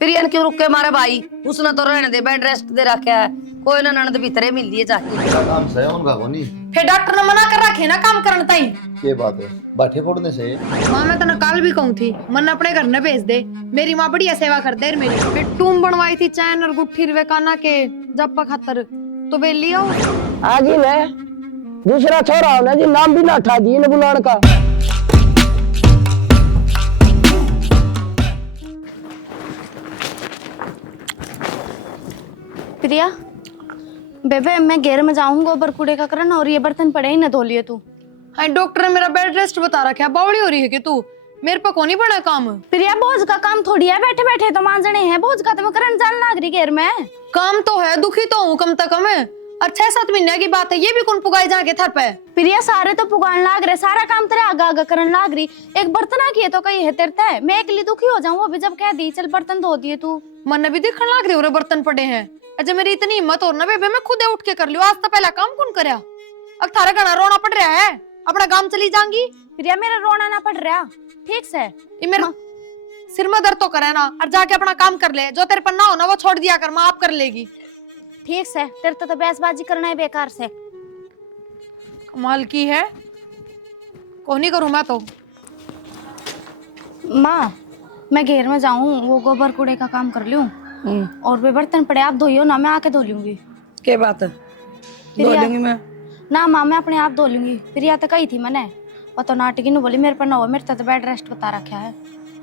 फिर यान क्यों रुके मारे भाई? उसने तो रहने दे, बेड रेस्ट दे रखा है। कोई ना ननद भीतरे मिल लिए जाके। मेरा काम सही उनका कोनी। फिर डॉक्टर ने मना कर रखे ना काम करने ताई। ये बात है बाठे फोड़ने से। माँ मैं तने कल भी कहूँ थी मन अपने घर न भेज दे। मेरी माँ बढ़िया सेवा कर दे मेरी। फिर टूम बनवाई थी चैन और गुट्ठी रवे काना के जप्पा खातर तो वे लियो। आजी ने दूसरा छोरा होना जी, नाम भी ना उठा दिए न बुलान का। प्रिया बेबे मैं घेर में जाऊंगा गोबर कूड़े का करना, और ये बर्तन पड़े ही ना धो लिए तू। हाँ डॉक्टर ने मेरा बेड रेस्ट बता रखा है। बावड़ी हो रही है कि तू मेरे पे कोनी बना काम। प्रिया बोझ का काम थोड़ी है, बैठे बैठे तो मांजने हैं। बोझ का तो मैं करन जान लाग रही घेर में। काम तो है, दुखी तो हूँ कम तक मैं। 6-7 महीने की बात है, ये भी कौन पुगाई जाके थर पे। प्रिया सारे तो पुगान लाग रहे, सारा काम तेरे आगा आगा करन लाग रही। एक बर्तन किए तो कहीं है तेरे है, मैं अकेली दुखी हो जाऊं अभी जब कह दी चल बर्तन धो दिए तू। मन भी दिखने लाग रही बर्तन पड़े हैं। अच्छा मेरी इतनी हिम्मत और ना बेबे मैं खुद उठ के कर लियो। आज तो पहला काम कौन करया? अब थारा गाना रोना पड़ रहा है, अपना काम चली जाऊंगी। प्रिया मेरा रोना ना पड़ रहा, ठीक से। ये मेरा सिर में दर्द तो करे ना, और जाके अपना काम कर ले। जो तेरे पर ना हो ना वो छोड़ दिया कर, माँ आप कर लेगी। ठीक से, तेरे तो बहसबाजी करना है बेकार से। कमाल की है, को नहीं करूं मैं तो। माँ मैं घेर में जाऊं वो गोबर कूड़े का काम कर लूं, और वे बर्तन पड़े आप धोइयो ना, मैं आके धो लूंगी। के बात है धो लूंगी मैं ना माँ, मैं अपने आप धो लूंगी। प्रिया तो कही थी मैंने, वो तो नाटकी ने बोली मेरे पर ना हो, मेरे तो बेड रेस्ट बता रखा है।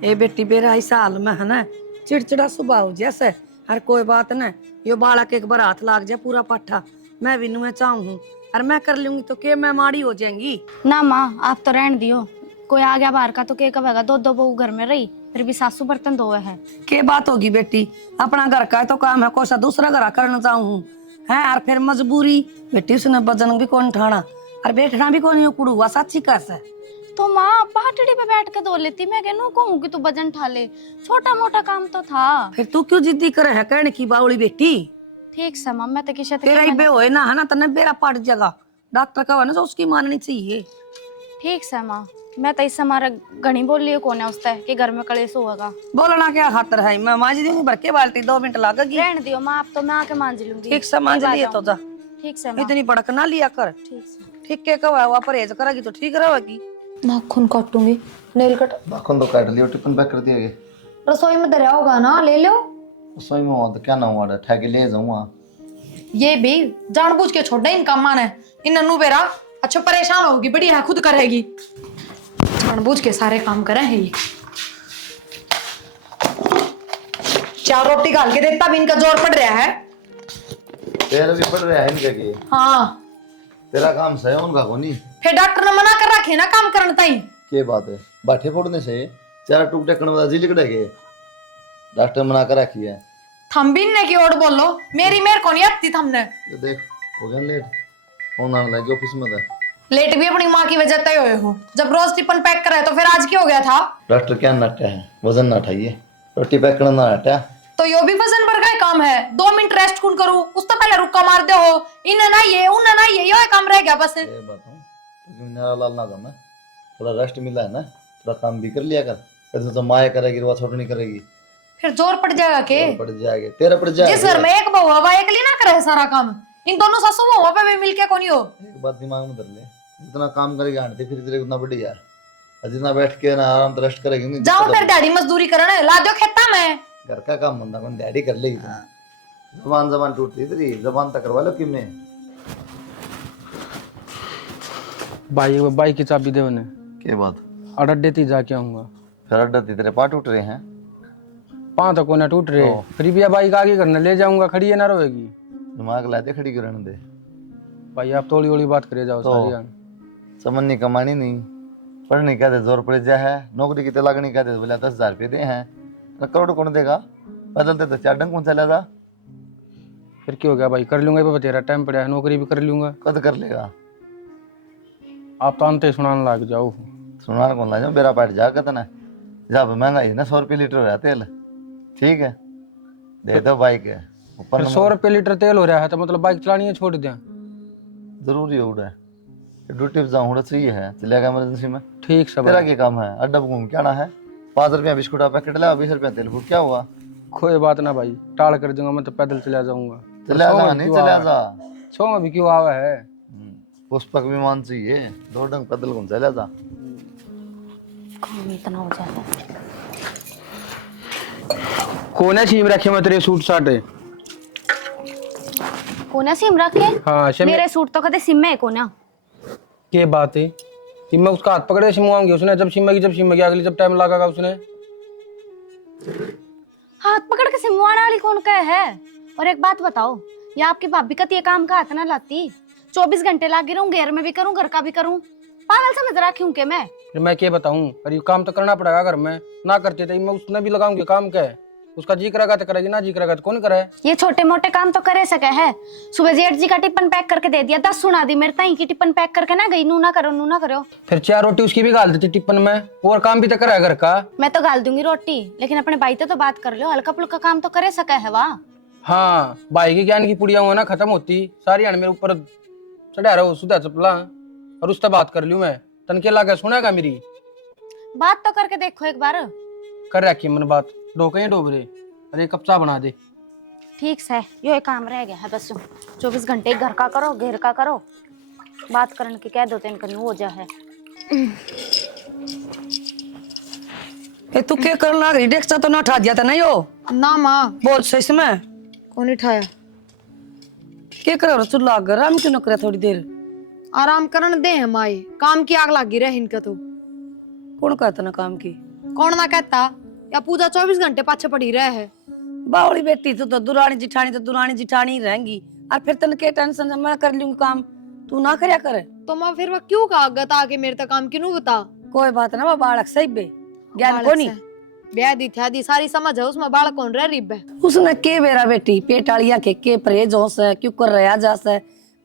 ए बेटी बेरा इस हाल में है ना, चिड़चिड़ा स्वभाव जैसे हर कोई बात ना, यो बालक एक बार हाथ लाग जाए पूरा पाठा। मैं भी नुए चाहूँ और मैं कर लूंगी तो के मैं माड़ी हो जाएंगी। ना माँ आप तो रहने दियो, कोई आ गया बाहर का तो के कहेगा दो दो बहू घर में रही, फिर भी सासू बर्तन धोए है। के बात होगी बेटी, अपना घर का तो काम है, कोई सा दूसरा घर करना चाहूँ है। और फिर मजबूरी बेटी उसने वजन भी कौन ठाना और बैठना भी कौन कुड़ुआ साची कैसे। तो माँ पाटड़ी पे बैठ के धो लेती, मैं कहूँ कहूँ कि तू वजन ठा ले, छोटा मोटा काम तो था। फिर तू क्यों जिद्दी करे है कहने की बावली बेटी। ठीक से माँ, मैं तो किसी तेरा ही बे होए ना है ना, तने बेरा पाट जगह डॉक्टर का ना तो उसकी माननी चाहिए। ठीक से माँ, मैं तो इससे हमारा घनी बोल लियो कौन है उससे कि घर में कलेश होगा। बोलना क्या खातर है, मैं मांझ दूंगी भर के बाल्टी 2 मिनट लगेगी। रहने दियो माँ, आप तो मैं आके मांझ लूंगी। ठीक से मांझ लिए तो जा। ठीक से माँ। इतनी बड़क ना लिया कर। ठीक से। ठीक के कवा परहेज करेगी तो ठीक रहेगी। नाखून काटूंगी, नेल कट। नाखून तो काट लियो, टिफिन पैक कर दिया। रसोई में दरिया होगा ना, ले लो। रसोई में हुआ तो क्या ना हुआ, ठेके ले जाऊँ। ये भी जानबूझ के छोड़ दे इनका मान है। इन नन्नू बेरा अच्छा परेशान होगी, बढ़िया खुद करेगी। जानबूझ के सारे काम करे हैं ये। 4 रोटी गाल के देता भी इनका जोर पड़ रहा है। तेरा भी पड़ रहा है इनका की। हाँ तेरा काम सही उनका कोनी। फिर डॉक्टर ने मना कर रखे ना काम करने ताई। के बात है बाठे फोड़ने से चारा टूक टकने वाला जी लिकड़े के डॉक्टर मना कर रखी है। थम भी ने की ओर बोलो, मेरी मेर को नहीं आती थमने। ये देख हो गया लेट, फोन आने लगे ऑफिस में था। लेट भी अपनी माँ की वजह तय हुए हो, जब रोज टिफिन पैक कराए तो फिर आज क्या हो गया था? डॉक्टर क्या नटा है, वजन ना उठाइए, रोटी पैक करना ना हटा। तो यो भी वजन बढ़ गए काम है। 2 मिनट रेस्ट कौन करूं, उस तो पहले रुक्का मार दे हो। इन्हें ना ये उन्हें ना ये काम रह गया बस। ये बताऊं तो मेरा लाल ना था, मैं थोड़ा रेस्ट मिला है ना, थोड़ा काम भी कर लिया कर। कैसे तो माया करेगी वो छोड़ नहीं करेगी, फिर जोर पड़ जाएगा के? पड़ जाएगा तेरा पड़ जाएगा। जिस घर में एक बहू है एक ना करे सारा काम, इन दोनों सासू बहुओं पे भी मिलके कोनी हो। एक बात दिमाग में धर ले, जितना काम करेगी आंटी फिर तेरे उतना बढ़िया, जितना बैठ के ना आराम से रेस्ट करेगी नहीं। जाओ फिर डैडी मजदूरी करने ला दो खेता में। घर का काम बंदा कौन डैडी कर लेगी तुम। जबान टूटती तेरी, जबान तक करवा लो किमने। बाई की चाबी दे उन्हें। के बात अड्डे थी जाके आऊंगा। फिर अड्डा तेरे पाँव टूट रहे हैं। पाँव तो कोने टूट रहे, फिर भी बाइक आगे करने ले जाऊंगा, खड़ी है ना रहेगी। दिमाग ला दे, खड़ी करने दे भाई आप थोड़ी थोड़ी बात करे जाओ। तो समझनी कमानी नहीं, पढ़ने क्या दे जोर पड़ जा है, नौकरी की तलाक नहीं क्या दे बोला 10,000 रुपये दे हैं, तो करोड़ कौन देगा? बदलते तो 4 डंग कौन चला था। फिर क्या हो गया भाई, कर लूंगा, ये तेरा टाइम पड़ा है, नौकरी भी कर लूंगा। कद कर लेगा? आप तो अंत सुनाने लग जाओ। सुना कौन ला जाओ, बेरा पाट जा कहते जब महंगाई ना 100 रुपये लीटर हो रहा है तेल, ठीक है दे दो बाइक है ऊपर। 100 रुपये लीटर तेल हो रहा है तो मतलब बाइक चलानी है छोड़ दें? जरूरी हो रहा है, ड्यूटी पे जाऊँ चाहिए है, चलेगा इमरजेंसी में। ठीक सब तेरा क्या काम है, अड्डा घूम क्या ना है। 5 रुपया बिस्कुट का पैकेट ला, 20 रुपया तेल फूट, क्या हुआ? कोई बात ना भाई, टाल कर दूंगा, मैं तो पैदल चला जाऊंगा। चला जा नहीं चला जा, छो अभी क्यों आवा है? पुष्पक विमान चाहिए, दो डंग पैदल कौन चला जा। काम इतना हो जाता है। कोने छीम रखे मैं तेरे सूट साट है। कोना सिम रखे? हाँ शमी, मेरे सूट तो कदे सिम में कोना। के बात है कि मैं उसका हाथ पकड़े सिमवाऊंगी, उसने जब सिमेगी अगली जब टाइम लगागा उसने। हाथ पकड़ के सिमवाने वाली कौन का है? और एक बात बताओ, ये आपकी भाभी का ये काम का हाथ ना लाती, 24 घंटे लागे रहूं, घर में भी करूं, घर का भी करूं, पागल समझ रखी हूं के मैं? फिर मैं क्या बताऊं, पर ये काम तो करना पड़ेगा घर में, ना करते तो मैं उसने भी लगाऊंगी। काम क्या है, उसका जी करेगा तो करेगी, ना जी करेगा तो कौन करे। ये छोटे मोटे काम तो करे सके है। सुबह जेठ जी का टिफिन पैक करके दे दिया, 10 सुना दी मेरे ताई की टिफिन पैक करके ना गई, नू ना करो। फिर 4 रोटी उसकी भी गाल देती टिफिन में, और काम भी तो करे घर का। मैं तो गाल दूंगी रोटी, लेकिन अपने भाई तो बात कर लो, हल्का फुल्का काम तो करे सके है वाह। हाँ, भाई के ज्ञान की पुड़िया हुआ ना खत्म होती, सारी आने मेरे ऊपर चढ़ा रहा हो सुधा चपला, और उससे बात कर लियो मैं। तनके लागे सुनेगा मेरी बात तो करके देखो एक बार। कर रखी मन बात, डोके डोबरे, अरे कप चाह बना दे। ठीक है, यो एक काम रह गया है बस, 24 घंटे घर का करो, घेर का करो, बात करने की कह दो तो इनका हो जा है। ए तू क्या कर लाग रही, डेक्सा तो ना उठा दिया था ना यो? ना माँ, बोल सही में कौन उठाया? क्या कर रहा चुल्ला कर, हम क्यों न करे थोड़ी देर? आराम करने दे है माए, काम की आग लगी रहे इनका तो। कौन कहता ना काम की? कौन ना कहता, या पूजा 24 घंटे पाछे पड़ी रहे है। बावली बेटी तू तो दुरानी जिठानी ही रहेंगी, और फिर तन के टेंशन से मैं कर लूंगी काम, तू ना करया करे। तो माँ फिर वह क्यों कागत आके मेरे तक काम क्यों बता? कोई बात ना, वो बालक सही बे, ज्ञान को नहीं ब्याह दी थी सारी समझ है, उसमें बालक कौन रह रिब है। उसने के बेरा बेटी पेटालिया के परहेज हो से क्यों कर रहा जा से,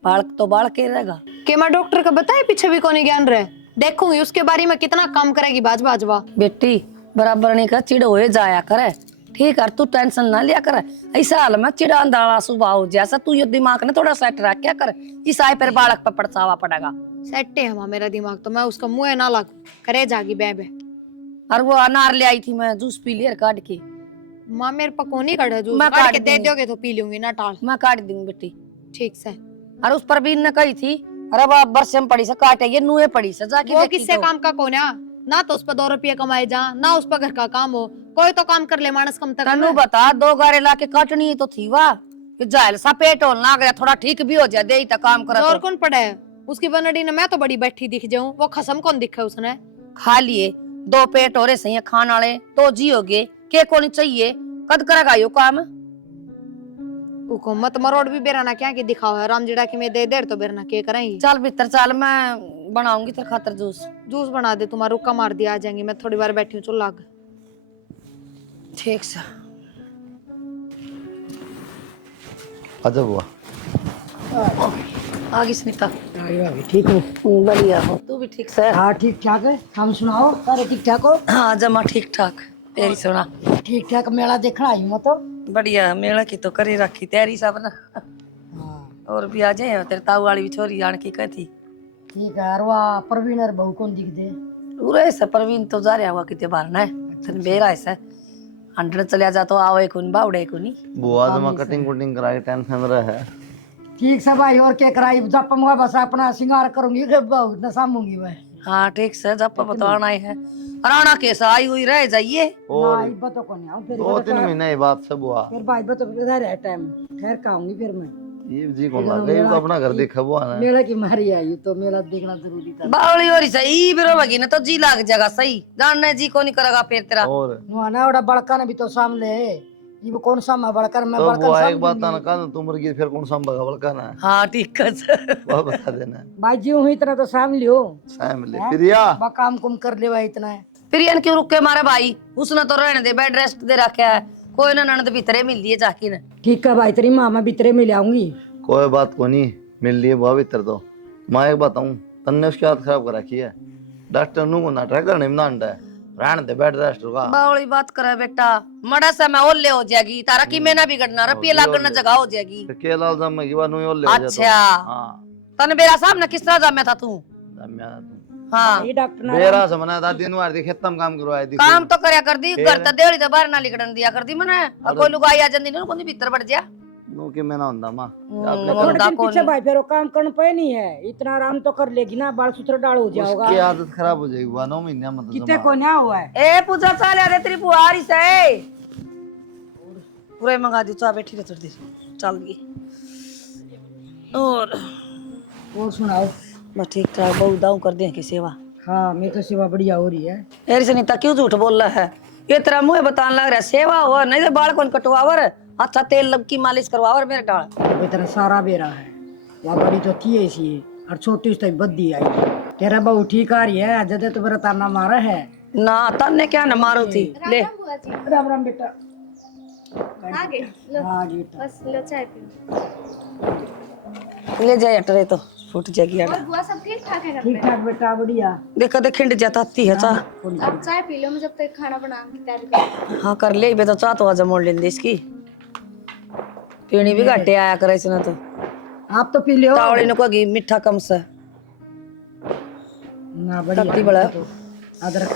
बालक तो बालक के रहेगा। के मैं डॉक्टर का बताए पीछे भी कोनी ज्ञान रहे, देखूंगी उसके बारे में कितना काम करेगी बाजवा। बेटी बराबर नहीं कर, चिड़ होए जाया करे, ठीक है? तू टेंशन ना लिया कर, ऐसा हाल में चिड़ा अंधारा स्वभाव जैसा तू ये दिमाग ने थोड़ा सेट रख क्या कर, इस आए पर बालक पर पड़सावा पड़ेगा। सेट है हमारा मेरा दिमाग, तो मैं उसका मुंह ना लागू करे जागी बे। और वो अनार ले आई थी, मैं जूस पी लिया काट के। माँ मेरे पर कोनी कड़ा जूस, मैं काट के काट दे दूंगी। दोगे तो पी लूंगी ना टाल। मैं काट दूंगी बेटी। ठीक से। और उस पर भी ने कही थी, अरे बाप बरसे में पड़ी से काटे, ये नुए पड़ी से जाके वो देखी किससे तो। काम का कोना, ना तो उस पर 2 रुपये कमाए जा, ना उस पर घर का काम हो, कोई तो काम कर ले मानस कम तक। तनु बता, 2 गारे ला के काटनी तो थी वाह, कि जायल सा पेट हो ना गया, थोड़ा ठीक भी हो जाए, दे तक काम करे और तो। कौन पड़ा है उसकी बनड़ी ने, मैं तो बड़ी बैठी दिख जाऊं, वो खसम कौन दिखा उसने? खा लिए 2 पेट हो रहे सही खान वाले तो जी हो गए, के को नहीं चाहिए, कद करेगा यो काम? हुकूमत मरोड़ भी बेराना क्या की दिखाओ है, रामजीड़ा की मैं दे देर तो बेरना के करेंगी। चल भीतर चल, मैं बनाऊंगी तेरे खातर जूस। जूस बना दे, तुम्हारा रुक्का मार दिया, आ जाएंगी, मैं थोड़ी बार बैठी हूँ चुल्ला। ठीक से अजब हुआ। आगे सुनीता। ठीक हूँ। बढ़िया हो, तू भी ठीक से? हाँ ठीक ठाक है, हम सुनाओ सारे ठीक ठाक हो? हाँ जमा ठीक ठाक, तेरी सुना। ठीक ठाक, मेला देखना आई हूँ तो। बढ़िया, मेला की तो करी रखी तैयारी सब ना। हाँ और भी आ जाए, तेरे ताऊ वाली भी छोरी आन की कहती। ठीक है, और वहाँ प्रवीण और बहू कौन दिख दे? पूरे से परवीन तो जा रहा हुआ कितने बार ना, तन बेरा ऐसा हंड्रेड चलिया जा तो आवे कोनी बावड़े कोनी। बुआ जमा कटिंग कुटिंग करा के टेंशन रहे है। ठीक सब भाई, और क्या कराई, जब मैं बस अपना श्रृंगार करूंगी, बहू न सामूंगी मैं। हाँ ठीक से, जब बताना ही है, राणा कैसा आई हुई रह जाइए। और भाई बतो कौन आऊँ फिर? 2-3 महीने की बात सब हुआ। फिर भाई बतो इधर है टाइम, ठहर का आऊंगी फिर मैं। ये जी को लग गई तो अपना घर देखा बुआ ने। मेला की मारी आई तो मेला देखना जरूरी था। बावड़ी हो रही सही बिरो बगी ना तो जी लाग जाएगा सही, जानने जी को नहीं करेगा फिर तेरा। और नुआना ओड़ा बड़का ने भी तो सामने है, ये कौन सा मैं बड़कर, मैं तो बड़कर बुआ एक सामने बात नहीं। ना कहा तुम मर गई फिर कौन संभा बड़का ना हाँ ठीक है वो बता देना। भाई जी हूँ इतना तो साम लियो, फैमिली प्रिया बा काम कुम कर ले भाई इतना है। फिर यान क्यों रुके मारे भाई, उसने तो रहने दे, बेड रेस्ट दे रखा है, कोई ना ननद भीतरे मिल लिए जाके न। ठीक है भाई, तेरी मामा भीतरे में ले आऊंगी। कोई बात को नहीं, मिल लिए बुआ भीतर तो। मैं एक बताऊं, तन्ने उसकी हाथ खराब कर रखी है, डॉक्टर नु को नाटक करने में ना अंडा है, रहने दे बेड रेस्ट होगा। बावड़ी बात करे बेटा, मड़ा से मैं ओले हो जाएगी, तारा की मैं ना बिगड़ना, रुपये लागना जगह हो जाएगी। तो के लाल जम में की बात नु ले हो जाता। अच्छा हां तने मेरा सामने किस तरह जमे था तू? जम्या हाँ ये डॉक्टर ना बेरा समना दादी नु आर दी खेतम काम करवाए दी काम तो करया कर दी घर तो देड़ी तो बाहर ना लिकड़न दिया कर दी मने कोई लुगाई आ जंदी ना कोनी भीतर बढ़ जा नु के मैं ना हुंदा मां थोड़े दिन पीछे भाई फिर वो काम करने पे नहीं है, इतना आराम तो कर लेगी ना, बाल सुथरा डाल हो जाओगा। उसकी आदत खराब हो जाएगी 9 महीने मतलब कितने को ना हुआ है। ए पूजा चाल आ तेरी बुआरी से पूरे मंगा दी तो बैठी रह थोड़ी देर चल गई। और सुनाओ। बस ठीक ठाक बहुत दाऊ कर दे की सेवा। हाँ मेरी तो सेवा बढ़िया हो रही है। यार सुनीता क्यों झूठ बोल रहा है? ये तेरा मुंह बताने लग रहा है सेवा हो नहीं तो बाल कौन कटवावर अच्छा तेल लब की मालिश करवावर मेरे डाल इतना सारा बेरा है, वहाँ बड़ी तो थी ऐसी और छोटी उसकी बद्दी आई। तेरा बहू ठीक आ रही है, जदे तो मेरा ताना मारा है ना तन्ने क्या न मारो थी ले राम राम बेटा। आगे लो हाँ बेटा बस लो चाय पियो। ले जाए अटरे तो फूट जाएगी और बुआ सब ठीक ठाक है घर ठीक ठाक बेटा बढ़िया। देखा दे खिंड जाता आती है चा पे? अब चाय पी लो, मैं जब तक खाना बनाने की तैयारी कर। हाँ कर ले बे तो चा तो आजा मोड़ लेंदे इसकी पीनी भी घाटे आया करे इसने तो आप तो पी लियो तावड़ी ने कोई मीठा कम से ना बढ़िया। तत्ती बड़ा अदरक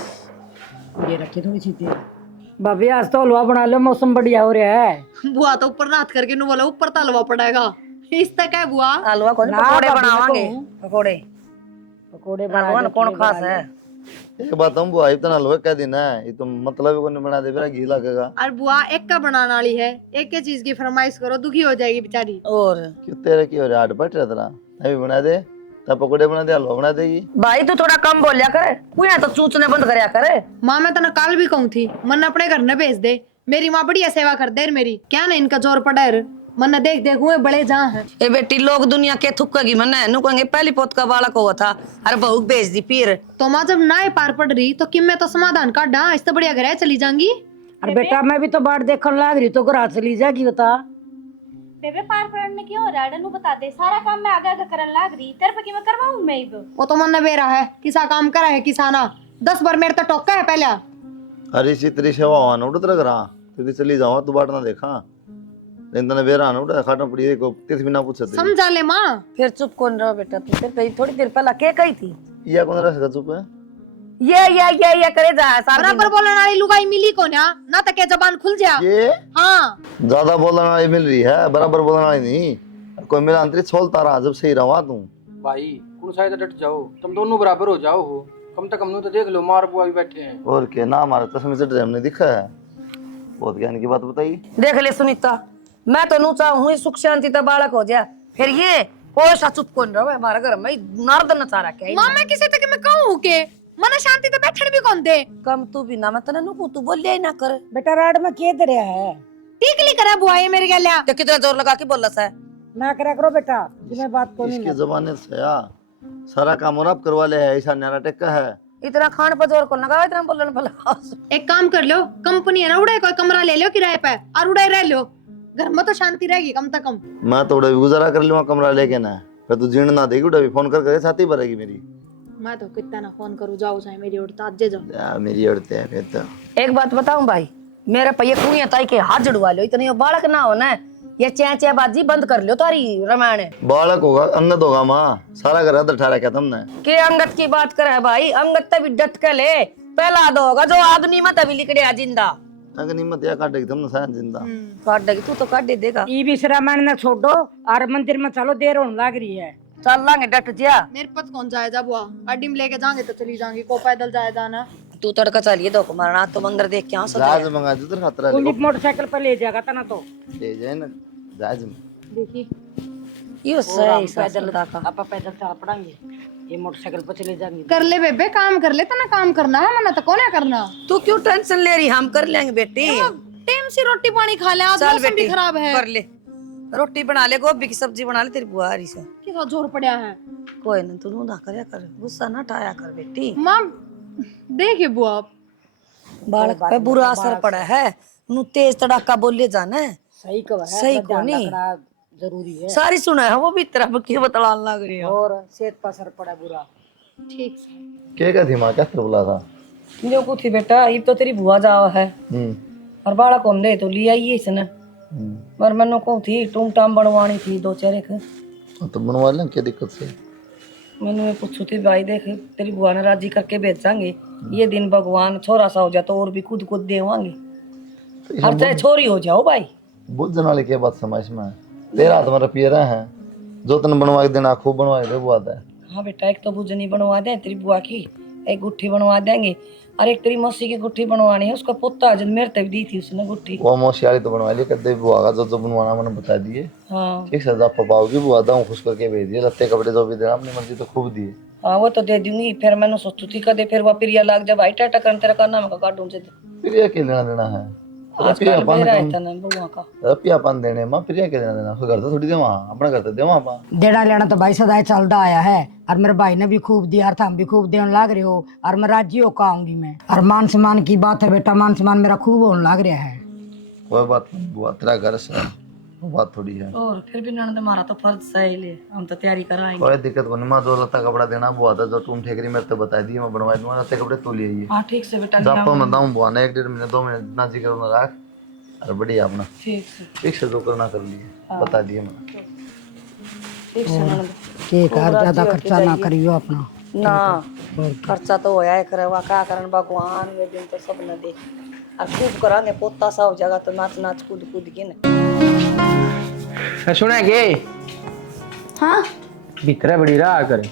ये रखी थोड़ी सी तेल। भाभी आज तो हलवा बना लो, मौसम बढ़िया हो रहा है। बुआ तो ऊपर रात करके नु बोला ऊपर तलवा पड़ेगा इस तक है बुआ। हलवा कौन ना पकोड़े भाभी बनावांगे को। पकोड़े पकोड़े हलवा न कौन खास है? एक बात हम बुआ इतना हलवा कह देना है, ये तो मतलब को नहीं बना दे मेरा घी लगेगा। और बुआ एक का बनाने वाली है, एक के चीज की फरमाइश करो दुखी हो जाएगी बेचारी। और क्यों तेरे की हो रहा है बैठ रहा तेरा अभी बना दे तब पकोड़े बना दे हलवा बना देगी। भाई तू थोड़ा कम बोलिया करे कुया तो चूचने बंद करया करे। माँ मैं तना काल भी कहूँ थी मन अपने घर न भेज दे, मेरी माँ बढ़िया सेवा कर दे मेरी, क्या ना इनका जोर पड़ा है मन देख देख हुए बड़े जहाँ है। ए बेटी लोग दुनिया के थुक्केगी मन्ने नु कहेंगे पहली पोत का बालक हुआ था अरे बहू भेज दी पीर तो माँ जब ना पार पड़ रही तो किम में तो समाधान काटा, इससे बढ़िया घर चली जाऊंगी। अरे बेटा मैं भी तो बाट देखने लाग रही तो घर चली जाएगी बता। बेबे पार पड़ने क्यों हो रहा है? डनू बता दे, सारा काम मैं आगे आगे करने लाग रही, तेरे पे की मैं करवाऊं मैं ही? वो तो मन बेरा है किसा काम करा है किसाना 10 बार मेरे तो टोका है पहले। अरे इसी तेरी सेवा हुआ ना उड़ रहा तेरी चली जाओ तू बाट ना देखा लेकिन तने बेरा ना उड़ा खाटो पड़ी को किस बिना पूछते समझा ले माँ। फिर चुप कौन रहो बेटा तू फिर कही थोड़ी देर पहला के कही थी या कौन रहा चुप है ये करे जा सारा बराबर बोलने वाली लुगाई मिली को ना तक के जबान खुल जा। ये हाँ ज्यादा बोलने वाली मिल रही है, बराबर बोलने वाली नहीं। कोई मेरा अंतरिक्ष छोलता रहा जब सही रहा तू भाई कौन सा डट जाओ, तुम दोनों बराबर हो जाओ हो, कम तक हम तो देख लो मार बुआ भी बैठे हैं। और क्या ना हमारे चश्मे से हमने दिखा है, बहुत ज्ञान की बात बताई। देख ले सुनीता मैं तो नू चाहूँ सुख शांति तो बालक हो जाए फिर ये कोई सा चुप कौन रहो हमारे घर में नर्द नचा रखे माँ मैं किसी तक मैं कहूँ के मन शांति तो बैठने भी कौन दे। कम तू भी ना मैं तने नु तू बोलिया ही ना कर बेटा राड में के दरिया है ठीक नहीं करा बुआ ये मेरे गलिया तो कितना जोर लगा के बोला सा ना करा करो बेटा, जिन्हें बात को नहीं इसके जमाने से सारा काम और आप करवा ले है, ऐसा न्यारा टेक्का है। इतना खान पर जोर को लगा इतना बोलने भला। एक काम कर लो कंपनी है ना उड़े कोई कमरा ले लो किराए पे और उड़े रह लो, घर में तो शांति रहेगी कम से कम। मैं तो उड़ा भी गुजारा कर लूंगा कमरा लेके ना, फिर तू जीण ना देगी उड़ा भी फोन कर छाती भरेगी मेरी। मैं तो कितना ना फोन करूँ जाओ चाहे मेरी उड़ता आज जाओ। यार मेरी उड़ते हैं फिर तो। एक बात बताऊं भाई मेरे पहिए कुनिया ताई के हाथ जड़वा लो इतनी बालक ना हो ना ये चे बाजी बंद कर लो तारी रामायण। बालक होगा अंगद होगा माँ, सारा घर अदर ठहरा क्या तुमने के अंगत की बात करे भाई, अंगत तभी डट के ले पहला दो होगा जो अग्नि में तभी लिकड़िया जिंदा अगर निमत या काटेगी तुमने सायन जिंदा काट देगी तू तो काट दे देगा। ये भी रामायण ना छोड़ो और मंदिर में चलो, देर होने लग रही है। चल लांगे डट जा मेरे पत कौन जाएगा बुआ, गाड़ी में लेके जाएंगे तो चली जाएंगी, को पैदल जाएगा ना। तू तड़का चलिए दो मारना तो मंदिर देख के जहाज मंगा दो तो खतरा कुलदीप मोटरसाइकिल पर ले जाएगा तना तो ले जाए ना जहाज में। देखिए यो सही पैदल का आप पैदल चल पड़ेंगे, ये मोटरसाइकिल पर चले जाएंगे। कर ले बेबे काम कर ले तना काम करना है मना तो कौन है करना। तू क्यों टेंशन ले रही, हम कर लेंगे बेटी। टाइम से रोटी पानी खा ले, आज चल मौसम भी बेटी खराब है। कर ले रोटी बना ले, गोभी की सब्जी बना ले तेरी बुआ हरी से। कितना जोर पड़ा है। कोई ना तू ना करया कर, गुस्सा ना उठाया कर बेटी। माँ देखिए बुआ बालक पे बुरा असर पड़ा है, नु तेज तड़ाका बोले जाना है सही कहा है, सही अपना को ध्यान नहीं रखना जरूरी है। सारी सुना है वो भी तरफ की बतलान लग रही है। और सेहत पर असर पड़ा बुरा। ठीक क्या क्या थी माँ क्या बोला था जो कुछ थी बेटा ये तो तेरी बुआ जावा है और बालक कौन ले तो लिया ही इसने पर मैंने को थी टूम टाम बनवानी थी 2 4 एक तो बनवा लें क्या दिक्कत से। मैंने पूछू थी भाई देख तेरी बुआ ने राजी करके भेजांगे ये दिन भगवान छोरा सा हो जाए तो और भी खुद खुद देवांगे और चाहे छोरी हो जाओ भाई। बुझने वाली क्या बात समझ में है? तेरा हाथ में रुपये रहे हैं, जो तन बनवा के देना खूब बनवा के दे बुआ दे। हाँ बेटा एक तो बुझनी बनवा दे तेरी बुआ की, एक गुट्ठी बनवा देंगे और एक तेरी मौसी की गुट्ठी बनवानी है। उसका पोता जब मेरे तक दी थी उसने गुट्ठी। वो मोशियारी तो बनवा ली, कदे बुआ का जो बनवाना मैंने बता दिए। हाँ ठीक सजा पाओगी बुआ दाऊ खुश करके भेज दिए, लत्ते कपड़े जो भी देना अपनी मर्जी तो खूब दिए। हाँ वो तो दे दूंगी। फिर मैंने सोचू थी कदे फिर वह प्रिया लाग जब आई टाटा कर तेरा करना मैं काटूं से प्रिया के लेना देना है, आजकल मेरा है तना बुआ का रुपया पान देने माँ प्रिया के लेना देना कोई घर तो थोड़ी दे वहाँ अपना घर तो दे वहाँ पा। देना लेना तो भाई सदा चलता आया है और मेरे भाई ने भी खूब दिया और हम भी खूब देने लग रहे हो और मैं राजी होकर आऊंगी मैं। और मान सम्मान की बात है बेटा, मान सम्मान मेरा खूब होने लग रहा है। कोई बात नहीं बुआ, तेरा घर से वो बात थोड़ी है। और फिर भी ननद हमारा तो फर्ज सही ले हम तो तैयारी कराएंगे। कोई दिक्कत नहीं माँ, जो लत्ता कपड़ा देना बुआ था जो तुम ठेकरी मेरे तो बता दिए मैं बनवा दूंगा। लत्ते कपड़े तू ले आइए। हाँ ठीक से बेटा जब मैं बताऊँ बुआ ने 1-1.5 महीने 2 महीने जितना जी करो ना रख। अरे बढ़िया अपना ठीक से जो करना कर लिए बता दिए मैंने। ठीक से ननद ठीक है, ज्यादा खर्चा ना करियो अपना ना खर्चा तो होया है करे वा का करन भगवान ये दिन तो सब न दे और खूब कराने पोता सा हो जाएगा तो नाच नाच कूद कूद के ना। सुना के हाँ भीतर बड़ी रहा करे।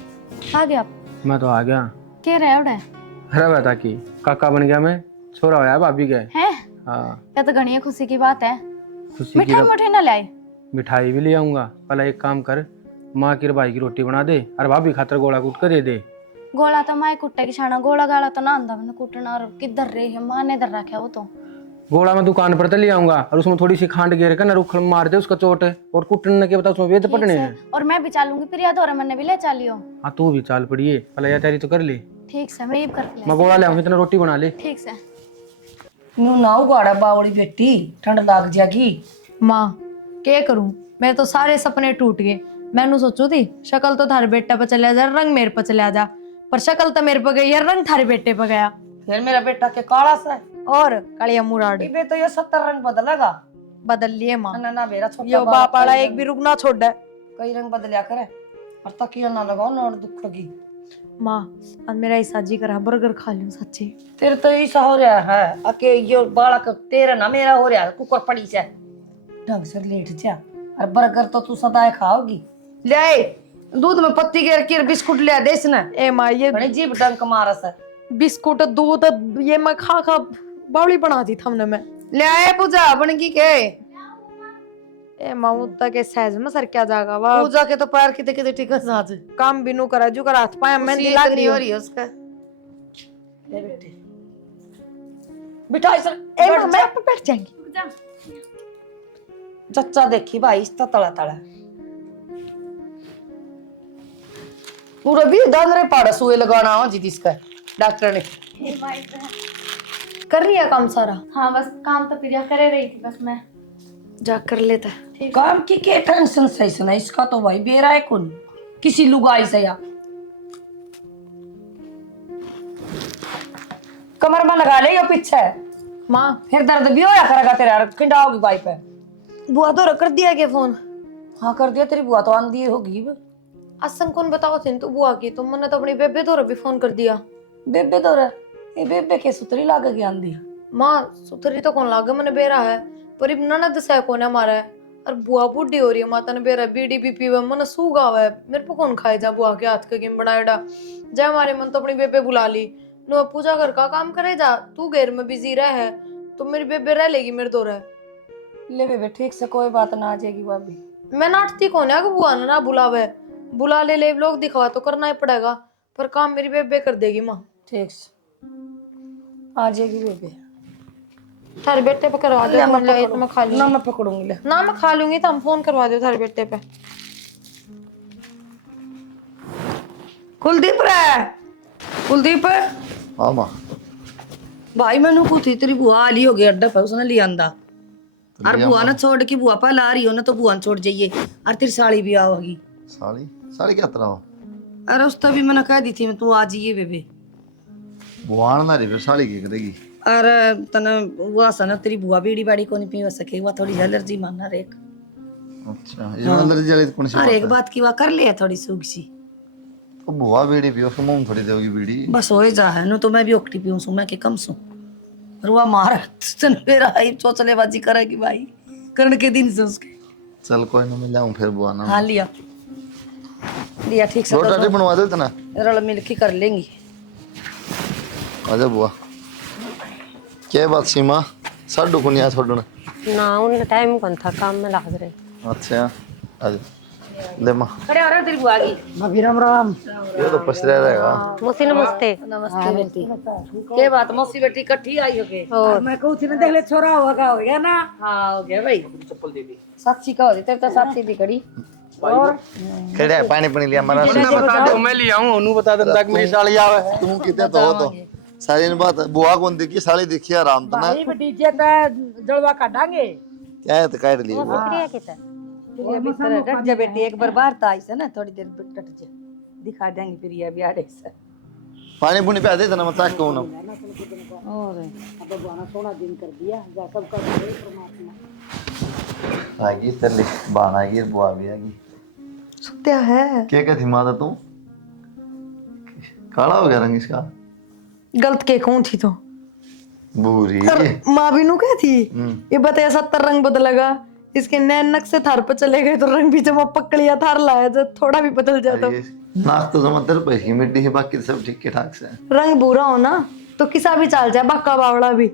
आ गया आप मैं तो आ गया। कह रहे उड़े अरे बता कि काका बन गया मैं, छोरा होया भाभी के। हैं हाँ क्या तो घनी खुशी की बात है। खुशी की मिठाई मुठाई ना लाए। मिठाई भी ले आऊंगा। पहले एक काम कर, माँ की भाई की रोटी बना दे और भाभी खातर गोला कूट कर दे दे। गोला तो माए कुट्टे की छाना गोला गाला तो ना आंदा मैंने कुटना और किधर रे है माँ ने इधर रखा वो तो। गोला मैं दुकान पर तो ले आऊंगा और उसमें थोड़ी सी खांड गिर कर ना रुख मार दे उसका चोट और कुटने के बता उसमें वेद पटने हैं। और मैं भी चालूंगी फिर याद हो रहा मैंने भी ले चालियो। हाँ तू भी चाल पड़िए, पहले यह तैयारी तो कर ले। ठीक से मैं ये कर ले। मैं गोला ले आऊंगी, इतना रोटी बना ले। ठीक से न्यू नाव गाड़ा बावड़ी बेटी ठंड लाग जाएगी। माँ क्या करूं, मेरे तो सारे सपने टूट गए। मैंने सोचू थी शक्ल तो थारे बेटा पे चला जा, रंग मेरे पे चला जा, पर शक्ल तो मेरे पे गई है, रंग थारे बेटे पे गया। फिर मेरा बेटा के काला सा और कालिया मुराड इबे तो ये 70 रंग बदलेगा। बदल लिए माँ। ना ना मेरा छोटा यो बाप आड़ा एक भी रुकना छोड़ है। कई रंग बदलिया करे और तकिया ना लगाओ ना और दुख लगी। माँ आज मेरा ऐसा जी करा बर्गर खा लूं सच्ची। तेरे तो ऐसा हो रहा है अके यो बालक तेरा ना मेरा हो रहा है कुकर पड़ी से ढंग से लेट जा और बर्गर तो तू सदा खाओगी। ले दूध में पत्ती के बिस्कुट ले दे इसने। ए माँ ये बड़ी जीभ डंक मारस है। बिस्कुट दूध ये मैं खा खा बावली बना दी थमने में। ले आए पूजा बन की के ए माँ उतना के सहज में सर क्या जागा वाह। पूजा के तो पैर किते किते ठीक है आज काम बिनु करा जो कर हाथ पाया मेहंदी खुशी लाग इतनी रही हो हो। रही है उसका। ले बेटे बिठाई सर ए माँ मैं आप बैठ जाएंगी। चच्चा देखी भाई इसका तला तला पूरा भी दांदरे पाड़ा सुए लगाना हो जी इसका डॉक्टर ने कर रही है काम सारा। हाँ बस काम तो प्रिया करे रही थी बस मैं जा कर लेता है। काम की के टेंशन सही सुना इसका तो भाई बेरा है कौन किसी लुगाई से या कमर में लगा ले यो पीछे माँ फिर दर्द भी होया करेगा तेरा किंडा होगी बाई पे। बुआ तो रख दिया के फोन। हाँ कर दिया तेरी बुआ तो आंधी होगी। असम कौन बताओ थी तू बुआ की, तो मैंने तो अपनी बेबे तो भी फोन कर दिया। बेबे तो रे ये बेबे के सुतरी लागे की आंधी। माँ सुथरी तो कौन लागे मैंने बेरा है, पर इब ननद से कौन है हमारा है। और बुआ बूढ़ी हो रही है, माता ने बेरा बीड़ी भी पीवे मन सूगा हुआ है, मेरे को कौन खाए जा बुआ के हाथ का गेम बनाएडा। जय हमारे मन तो अपनी बेबे बुला ली नो पूजा घर का काम करे जा, तू घेर में बिजी रह है तो मेरी बेबे रह लेगी मेरे तो रह। ले बेबे ठीक से कोई बात ना आ जाएगी भाभी। मैं नाटती कौन है कि बुआ ने ना बुलावे, बुला ले लोग दिखावा तो करना ही पड़ेगा, पर काम मेरी बेबे कर देगी माँ। ठीक से आ जाएगी बेबे। थारे बेटे पे करवा दो फोन, ले तो मैं खा ना लूंगी। मैं पकड़ूंगी ले ना मैं खा लूंगी तो हम फोन करवा दो थारे बेटे पे। कुलदीप रे कुलदीप हाँ माँ भाई मैंने पूछी तेरी बुआ आली हो गई अड्डा पे उसने लिया आंदा और बुआ ने छोड़ के बुआ पर ला रही हो ना तो बुआ ने छोड़ जाइए और तेरी साड़ी भी आओगी। साड़ी साड़ी क्या तरह हो अरे उसका भी मैंने कह दी थी मैं तू आ जाइए बेबे। बुआन ना रही फिर साड़ी की करेगी। अरे तने हुआ सा ना तेरी बुआ बीड़ी बाड़ी को नहीं पी सके वो थोड़ी एलर्जी मानना रेक। अच्छा ये अंदर जले कौन सी और बात एक है? बात की वह कर ले थोड़ी सूख सी तो बुआ बीड़ी पियो उसको मुंह थोड़ी देगी बीड़ी। बस हो ही जा है नु तो मैं भी ओकटी पीऊं सू मैं के कम सू रुआ मार सन मेरा आई चोचलेबाजी करेगी भाई करण के दिन से उसके। चल कोई ना, मिल फिर बुआ ना। हाँ लिया लिया ठीक से रोटी बनवा दे इतना। रल मिल के कर लेंगी। आजा बुआ। क्या बात सीमा साडू को नहीं आया छोड़ना? ना उनका टाइम कौन था, काम में लग रहे। अच्छा आजा ले माँ। खड़े हो रहे तेरी बुआ की। भाभी राम राम। ये तो पछड़ा रहेगा। मुसी नमस्ते। नमस्ते बेटी। के बात मौसी बेटी इकट्ठी आई हो के? और मैं कहूँ थी ना देख ले छोरा होगा हो गया ना। हाँ हो गया भाई। साक्षी का हो तेरे तो साक्षी दी कड़ी। और खड़े पानी पानी लिया मरा से। बता दो मैं लिया हूँ ओनू बता दे तक मेरी साली आवे। तू कितने तो हो तो सारी ने बात बुआ कौन देखी साली देखी आराम तो ना। भाई बेटी जे जलवा काटांगे। क्या है तो काट लिया बुआ। क्या किता ये भीतर डट जा बेटी एक बार बाहर तो आई से ना थोड़ी देर डट जा दिखा देंगे फिर ये बिहार से। पानी पुनी पे दे देना मत को ना। और अब बुआना सोना दिन कर दिया जा सब कर दे परमात्मा। आगी तेरे बाण आगी बुआ भी आगी। सुत्या है क्या कहती माता तू? काला हो गया रंग इसका। गलत के कौन थी तो बूरी। माँ भी नु क्या थी ये बताया 70 रंग बदलेगा इसके नैनक से थार पर चले गए तो रंग भी जब पकड़िया थार लाया जब थोड़ा भी बदल जाता ये नाक तो जमा तेरे पे ही मिट्टी है बाकी सब ठीक ठाक से। रंग बुरा हो ना तो किसा भी चाल जाए बाका बावड़ा भी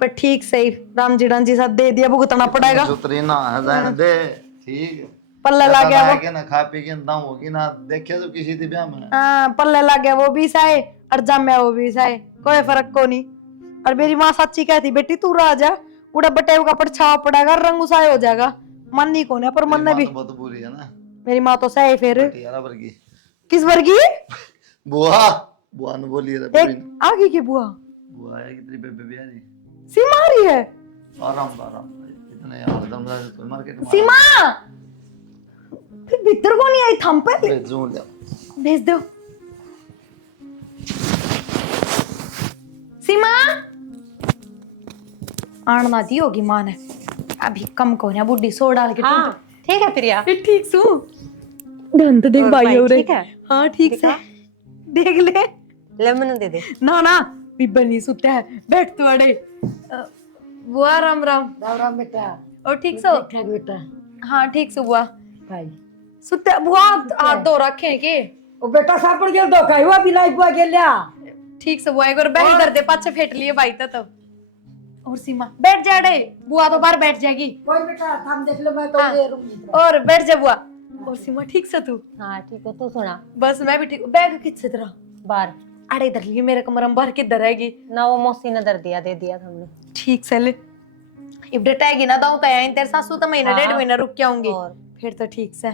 पर ठीक सही राम जी डांजी साथ दे दिया भुगतना पड़ेगा। सुतरी ना जाने दे ठीक। पल्ले ला गया वो ना खा पी के दाम होगी ना देखे तो किसी थी ब्याह में। हाँ पल्ले ला गया वो भी साए और जाम्या वो भी साए कोई फर्क को नहीं। और मेरी माँ सच्ची कहती बेटी तू राजा उड़ा बटेव का परछाव पड़ेगा रंग उसाए हो जाएगा मननी कौन है पर मन ने भी बहुत बुरी है ना। मेरी माँ तो सही फिर यारा वर्गी किस वर्गी बुआ बुआ ने बोली रे पूरी एक आगे की बुआ बुआ है कितनी बेबे भी आ रही। सीमा आ रही है आराम इतने यार दम तो मार्केट में सीमा फिर भीतर को नहीं आई थम पे भेजूं ले। भेज दो सीमा आणना दी होगी माँ ने अभी कम को ना बुढ़ी सो डाल के हाँ ठीक है प्रिया। ठीक सू ध्यान तो देख और भाई भाई हो ठीक है? हाँ ठीक से देख ले ले मैंने दे दे। ना ना बिब्बा नहीं सुता है बैठ तू अड़े बुआ राम राम राम राम बेटा। और ठीक सो ठीक बेटा। हाँ ठीक सो बुआ भाई सुता बुआ हाथ धो रखे हैं के ओ बेटा सापड़ गेल दो काय हुआ बिलाई बुआ गेल्या। ठीक से बुआ एक बार बैठ कर दे पाछे फेट लिए भाई तो और सीमा बैठ जा रे बुआ तो बाहर बैठ जाएगी। कोई बेटा थाम देख लो मैं तो हाँ। ये रूम और बैठ जा बुआ और सीमा ठीक से तू हाँ ठीक है तू सुना। बस मैं भी ठीक बैग किससे तेरा बार अरे इधर लिए मेरे कमरे में बाहर किधर रहेगी ना वो मौसी ने दर दिया दे दिया हमने। ठीक से ले इब डटाएगी ना दाऊ कया तेरे सासू तो महीना हाँ। 1.5 महीना रुक के आऊंगी और फिर तो ठीक से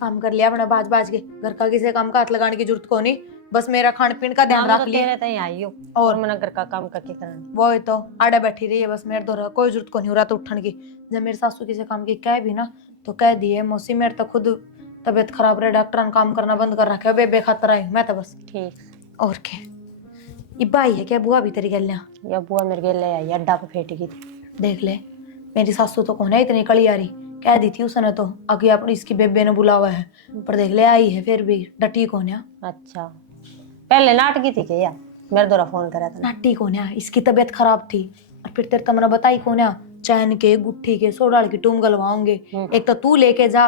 काम कर लिया अपना बाज बाज के घर का किसी काम का हाथ लगाने की जरूरत को नहीं बस मेरा खान पीन का ध्यान रख लिया तेरे तई आई हो और और मैंने घर का काम करके करना। वो ही तो आड़े बैठी रही है बस मेरे दोरा कोई जरूरत को नहीं हो रहा तो उठने की जब मेरे सासू किसी काम की कह भी ना तो कह दिए मौसी मेरे तो खुद तबीयत खराब रहे डॉक्टर ने काम करना बंद कर रखा है बेबे खातर आई मैं तो बस ठीक और क्या ये भाई है क्या बुआ भी तेरी गलियां या बुआ मेरे के ले आई अड्डा पे फेट गई थी। देख ले मेरी सासू तो कौन है इतनी कड़ी आ रही कह दी थी उसने तो आगे अपनी इसकी बेबे ने बुलावा है पर देख ले आई है फिर भी डटी कौन है अच्छा पहले नाटकी थी क्या मेरे द्वारा फोन करा था ना। नाटी कौन है इसकी तबीयत खराब थी और फिर तेरे तमना बताई कौन है चैन के गुट्ठी के सोडाल की टूम गलवाओगे एक तो तू लेके जा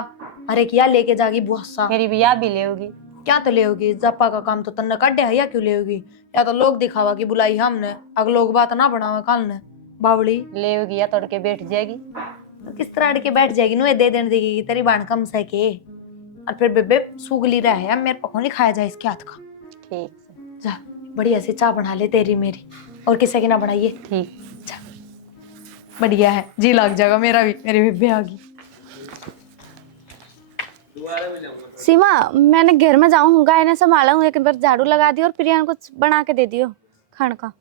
अरे क्या लेके जागी बुआसा मेरी बिया भी ले होगी क्या तो ले होगी जप्पा का काम तो तन्ने काटे है या क्यों ले होगी या तो लोग दिखावा की बुलाई हमने अगर लोग बात ना बढ़ावा कल ने बावड़ी ले होगी या तोड़ के बैठ जाएगी। तो किस तरह अड़ के बैठ जाएगी नुए दे देने देगी कि तेरी बाण कम सह के और फिर बेबे सूगली रहा है मेरे पकों नहीं खाया जाए इसके हाथ का। ठीक से जा बढ़िया से चाय बना ले तेरी मेरी और किसी की ना बनाइए ठीक जा बढ़िया है जी लग जाएगा मेरा भी मेरी बेबे आ गई। सीमा मैंने घर में जाऊँ गाय ने संभाला हूँ एक बार झाड़ू लगा दी और प्रिया को कुछ बना के दे दियो खाने का।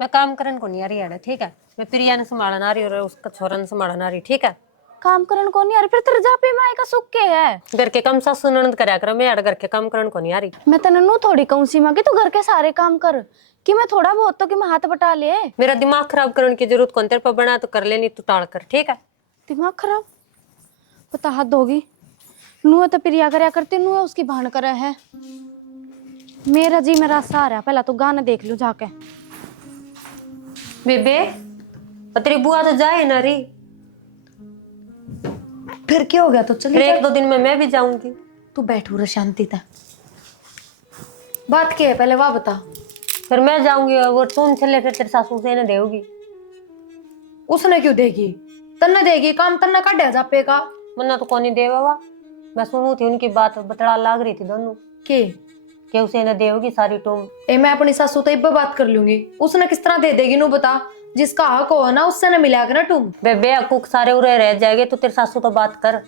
मैं काम करन को नहीं आ रही है ठीक है मैं प्रिया ने संभाला ना रही और उसका छोरा ने संभाला ना रही ठीक है। काम करन को नहीं आ रही फिर तेरे जापे में आएगा सुख के है घर के काम सासू ननद करया कर मैं घर के काम करन को नहीं आ रही। मैं तेने नू थोड़ी कहूँ सीमा कि तू घर के सारे काम कर कि मैं थोड़ा बहुत तो कि मैं हाथ बटा ले। मेरा दिमाग खराब करने की जरूरत कौन तेरे पर बना तो कर लेनी तू टाल कर ठीक है। दिमाग खराब पता हाथ धोगी नू तो प्रिया करया करती नू उसकी भान करा है मेरा जी मेरा सहारा, पहला तो गाना देख लूं जाके। बेबे तेरी बुआ तो जाए ना री, फिर क्या हो गया? तो फिर चलिए 1-2 दिन में मैं भी जाऊंगी। तू बैठू रे शांति था। बात क्या है पहले वाह बता। फिर मैं जाऊंगी और वो तुम चले फिर तेरे सासू से ना देगी। उसने क्यों देगी? तन्ने देगी, काम तन्ने काटे जापे का। मन्ना तो कौन ही देगा वा। मैं सुनू थी उनकी बात, बतड़ा लाग रही थी दोनों के उसे न देगी सारी टूम। ए मैं अपनी सासू तो इब्बा बात कर लूंगी, उसने किस तरह दे देगी नू बता। जिसका हक हो ना उससे न मिला कर तुम। बेबे अकुक सारे उरे रह जाएंगे तो तेरे सासू तो बात कर।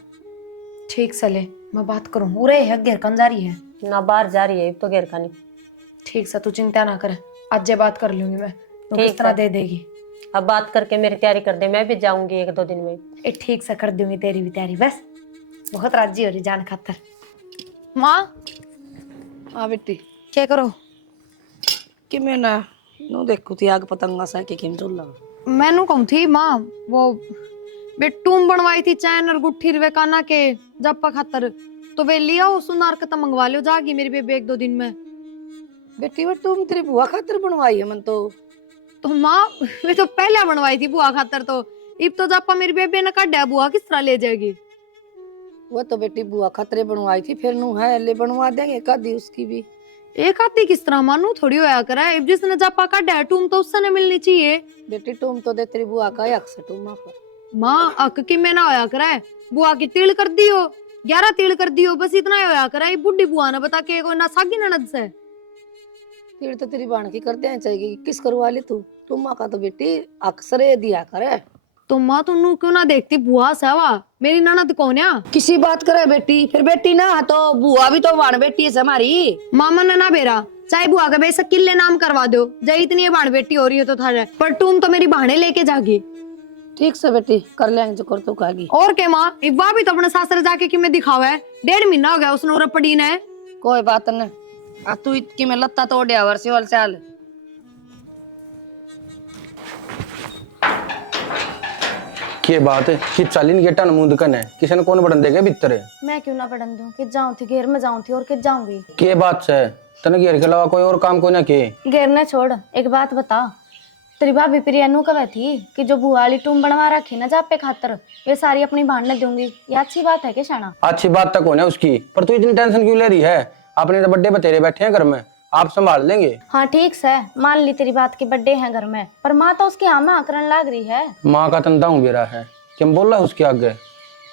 ठीक सले मैं बात करूं, उरे है घेर कंजारी है ना बाहर जा रही है तो घेर खानी। ठीक से तू चिंता ना कर, आज बात कर लूंगी मैं। तो ठीक किस तरह है। दे देगी? अब बात करके मेरी तैयारी कर दे, मैं भी जाऊंगी 1-2 दिन में। ए ठीक से कर दूंगी तेरी भी तैयारी, बस बहुत राजी हो रही जान खातर। माँ हाँ बेटी क्या करो? कि मैं ना नो देखू थी आग पतंगा सा कि किम चुल्ला। मैनू कहूं थी माँ, वो बेटूम बनवाई थी चैन और गुट्ठी रवे काना के जप्पा खातर, तो वे लिया हो सुनार का मंगवा लियो, जागी मेरी बेबे 1-2 दिन में। बेटी वो तुम तेरी बुआ खातिर बनवाई है मन तो माँ वे तो पहले बनवाई थी बुआ खातर, तो इब तो जप्पा मेरी बेबे ने काटा बुआ किस तरह ले जाएगी? वो तो बेटी बुआ खातिर बनवाई थी, फिर नू है ले बनवा देंगे कदी उसकी भी। एक आती किस तरह मानू थोड़ी होया करे, इब जिसने जप्पा काटा टूम तो उससे ने मिलनी चाहिए। बेटी तुम तो दे तेरी बुआ का हक से तुम पर। माँ अक की में ना होया करे, बुआ की तिल कर दियो 11 तिल कर दियो, बस इतना ही होया करे। बुढ़ी बुआ ने बता के कोई ना सागी ननद से तीड़ तो तेरी बाण की कर देना चाहिए, किस करवा ली तू? तुम माँ का तो बेटी अक्सर दिया करे। तो माँ तुन्नू क्यों ना देखती बुआ सेवा, मेरी ननद कौन है? किसी बात करे बेटी, फिर बेटी ना तो बुआ भी तो बाण बेटी है हमारी। मामा ने ना बेरा चाहे बुआ का बेशक किले नाम करवा दो, जय इतनी बाण बेटी हो रही है तो थारे, पर तुम तो मेरी बहाने लेके जागी। ठीक से बेटी कर लेंगे जो कर तू खागी। और के माँ इब्बा भी तो अपने सासरे जाके कि मैं दिखावा है, 1.5 महीना हो गया उसने उरा पड़ी ने। कोई बात नहीं, आ तू इतकी में लत्ता तोड़िया वर्षी वाल चाल। क्या बात है कि चालीन गेटा नमूद कन है, किसी ने कौन बढ़न देगा भीतर है? मैं क्यों ना पढ़न दूं, कि जाऊं थी घेर में जाऊं थी और कि जाऊंगी। क्या बात है तने घेर के अलावा कोई और काम को ना किए? घेर ने छोड़, एक बात बता, तेरी भाभी प्रिया नू कहे थी कि जो बुआ वाली टूम बनवा रखी ना जापे खातर, वे सारी अपनी बहन ने दूंगी। ये अच्छी बात है क्या शाना? अच्छी बात तक होना उसकी, पर तू इतनी टेंशन क्यों ले रही है? अपने तो बड्डे बतेरे बैठे हैं घर में, आप संभाल लेंगे। हाँ ठीक है, मान ली तेरी बात के बर्थडे हैं घर में, पर माँ तो उसकी हाँ में आकरण लाग रही है। माँ का तंदा हूँ बेरा है कि हम बोल रहा है उसके आगे,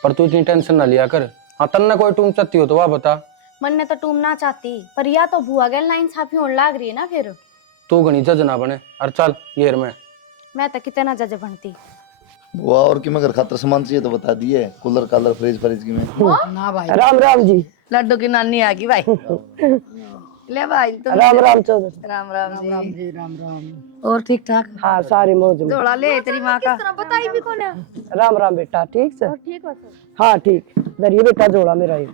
पर तू इतनी टेंशन ना लिया कर। हाँ तन्ना कोई टूम चाहती हो तो वह बता। मन ने तो टूम ना चाहती, पर या तो बुआ गैल ना इंसाफी होने लाग रही है ना फिर। तू घनी जज ना बने और चल घेर में। मैं तो कितना जज बनती। बुआ और की मगर खातर सामान चाहिए तो बता दिए, कूलर कालर फ्रिज फ्रिज की में। ना भाई राम राम जी। लड्डू की नानी आ गई भाई। ले भाई तुम। राम राम चौधरी। राम राम जी। राम राम। और ठीक ठाक? हाँ सारी मौज में। जोड़ा ले तेरी माँ का। बताई भी कौन है? राम राम बेटा, ठीक से? ठीक है हाँ ठीक। दरिए बेटा जोड़ा मेरा ये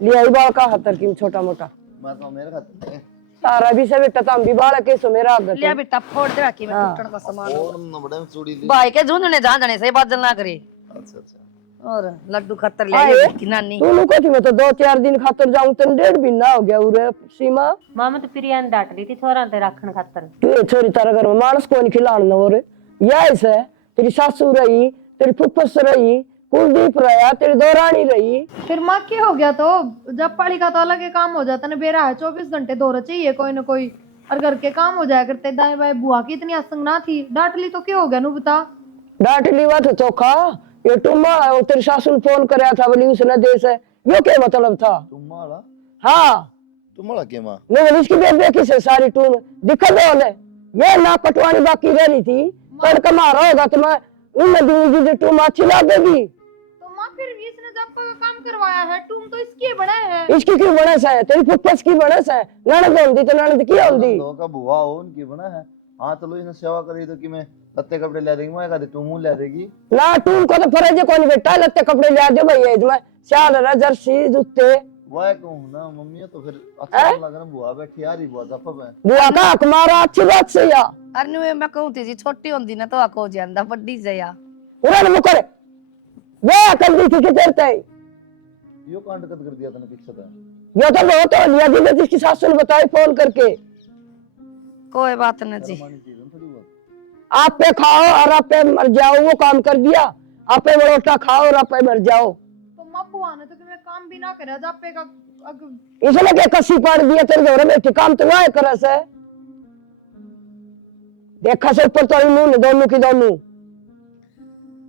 लिया ही बाल का हतर की छोटा मोटा मैं तो मेरे खाते हैं तारा भी से बेटा तम भी बाल के सो मेरा आदत ले बेटा फोड़ दे रखी मैं टूटण का सामान। और न बड़े चूड़ी ली। भाई के झुंझने जाने से बात ना करे। अच्छा अच्छा। और लड्डू खतर ले आई की नानी। तू नु कोठी में तो 2-4 दिन खातर जाऊं तन 1.5 महीना हो गया उरे सीमा। मामा तो प्रिया ने डांट ली थी छोरा ते रखन खातर। तू छोरी तारा घर में मानस कोई खिलान न और या ऐसे तेरी सासू रही, तेरी फुफ्फस रही, कुलदीप रहा, तेरी दौरानी रही। फिर माँ क्या हो गया? तो जब पाली का तो अलग ही काम हो जाता ना, बेरा है 24 घंटे दौरा चाहिए कोई ना कोई, और घर के काम हो जाया करते। दाएं बाएं बुआ की इतनी असंग ना थी, डांट ली तो क्या हो गया नू बता। डांट ली बात चोखा, ये टुम्मा है, तेरी सासू ने फोन कराया था बोली उसने देश है, यो क्या मतलब था? तुम्हारा हाँ तुम्हारा क्या माँ? नहीं बोली इसकी बेबे की से सारी टूम दिक्कत होने ये ना कटवानी बाकी रह रही थी, पर कमारा होगा तो मैं उन दूंगी जो टूम अच्छी ला देगी। तो माँ फिर इसने जब का काम करवाया है, तुम तो इसके बड़ा है। इसकी क्यों बनस है? तेरी फुफ्फस की बनस है, ननद होंदी तो ननद की होंदी। दो का बुआ हो उनकी बना है। हाँ चलो इसने सेवा करी तो कि मैं लत्ते कपड़े ले देगी, मैं कहते तुम ले देगी ना टूम को तो फर्ज है कोई बेटा, लत्ते कपड़े ले दो भैया इसमें शाल रहा जर्सी जूते। वह कहूँ ना मम्मी तो फिर अच्छा लग रहा। बुआ बैठी आ रही, बुआ दफा में बुआ का हक मारा अच्छी बात से या अरे मैं कहूं थी जी छोटी होंदी ना तो आको ਜਾਂਦਾ ਵੱਡੀ से या उन्होंने मुकर ये अकल दी थी कि तेरते यो कांड कद कर दिया तने पीछे था। ये तो बहुत हो लिया जी, जिसकी सासू ने बताई फोन करके। कोई बात न जी। आप पे खाओ और आप पे मर जाओ, वो काम कर दिया। आप पे बरोटा खाओ और आप पे मर जाओ। तो माँ बुआ ने तो कि मैं काम भी ना करे जा पे का इसलिए के कसी पाड़ दिया तेरे घर में, काम तो ना करे से। देखा से ऊपर तो मुंह दोनों की दोनों।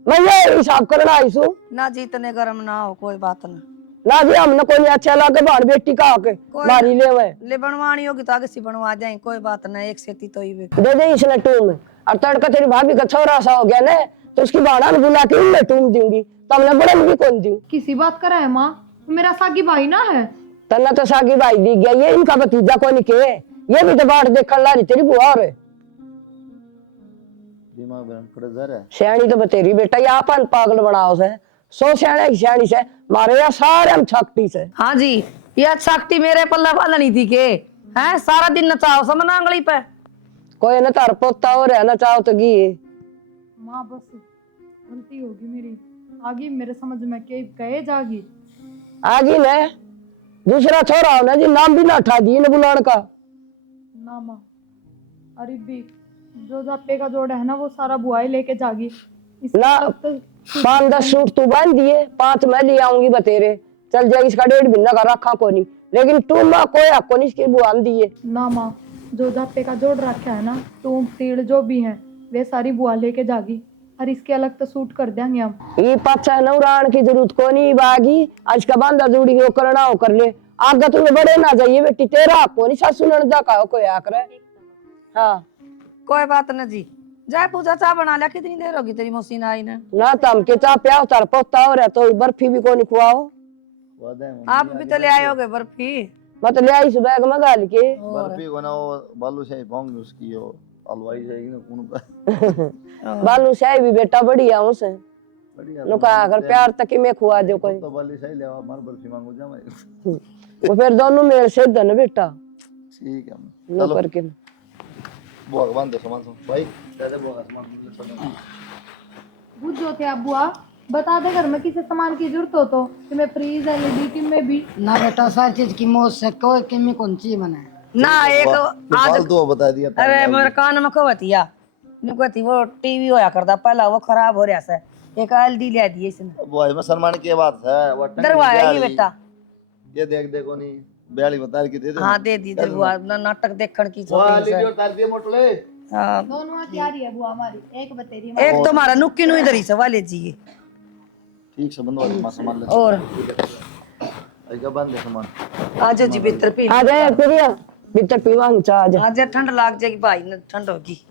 मैं ये हिसाब करना आईसू ना जी इतने गर्म ना हो, कोई बात न। ना जी, हमने कोई अच्छा लगे बाढ़ बेटी का आके मारी ले वे ले बनवानी होगी तो आगे से बनवा जाए, कोई बात न। एक सेती तो ही दे दे इसने टूम। और तड़का तेरी भाभी का छोरा सा हो गया ना, तो उसकी बाड़ा ने बुला के मैं टूम दूंगी, तब मैं बड़े भी कौन दूं। किसी बात करा है माँ, मेरा सागी भाई ना है। तना तो सागी भाई दी गया, ये इनका भतीजा को नहीं के, ये भी तो बाढ़ देखने ला रही तेरी बुआ। और दिमाग बरन पड़ जा रहा है। सियाणी तो बतेरी बेटा, ये आपन पागल बनाओ से। सो सियाणे की सियाणी से मारे या सारे हम छकटी से। हाँ जी, यह शक्ति मेरे पल्ला वाला नहीं थी के हैं, सारा दिन नचाओ समन आंगली पे। कोई न तार पोता हो रहा न चाहो तो गी माँ बस गलती होगी मेरी, आगे मेरे समझ में के कहे जागी। आगी ने दूसरा छोरा हो ना जी, नाम भी ना उठा दी न बुलान का। ना माँ, अरे भी जो जापे का जोड़ है ना वो सारा बुआई लेके जागी। ना 5-10 सूट तू बांध दिए, 5 मैं ले आऊंगी बतेरे, चल जाएगी। इसका 1.5 महीना का रखा को नहीं, लेकिन तू माँ कोई हको नहीं इसकी बुआन दिए। ना माँ, जो जापे का जोड़ रखा है ना, टूम तीड़ जो भी है वे सारी बुआ लेके जागी, और इसके अलग तो सूट कर देंगे हम। ये पाचा नौरान की जरूरत को नहीं बागी, आज का बांधा जोड़ी हो करना हो कर ले। आगे तुम्हें बड़े ना जाइए बेटी, तेरा हको नहीं सासू ननदा का हो कोई आकर। हाँ कोई बात न जी। जाए पूजा चाह बना लिया, कितनी देर होगी तेरी मौसी ना आई ना। ना तम के चाह प्याओ तार पोता हो रहा, तो बर्फी भी को नहीं खुआओ। आप भी तो ले आए होगे बर्फी। मैं तो ले आई इस बैग में गाल के। बर्फी को ना वो बालूशाही पाऊंगी उसकी, वो हलवाई जाएगी ना कौन का। बालूशाही भी बेटा बढ़िया उसे बढ़िया नुका अगर प्यार तक में खुआ दो कोई, तो बालूशाही ले आओ, मार बर्फी मांगो जा मैं। वो फिर दोनों मेरे से धन बेटा ठीक है नो चलो करके। भगवान दे सामान भाई, दादा बुआ सामान। बुझो थे आप बुआ, बता दे घर में किसी सामान की जरूरत हो तो मैं फ्रीज एलईडी की में भी। ना बेटा सारी चीज की मौज से कोई कमी कौन सी बने। ना एक आज तो बता दिया था। अरे मेरे कान में खवतिया नुकती वो टीवी होया करता पहला, वो खराब हो रहा से, एक एलडी ले दी इसने। वो में सलमान की बात है, वो दरवाया ये बेटा। ये देख देखो नहीं ब्याली बता के दे दे। हाँ दे दी दरवाया, नाटक देखण की वाह छोटी लीजिए से। और तार दिए मोटले। हाँ दोनों की आ रही है बुआ हमारी, एक बतेरी एक तो हमारा नुक्की नु इधर ही से वाले जी। ठीक से बंद वाले सामान ले। और आइगा बंद है सामान। आज जी भीतर पी आ जाए प्रिया, भीतर पीवांग चाह। आज ठंड लाग जाएगी भाई, न ठंड होगी।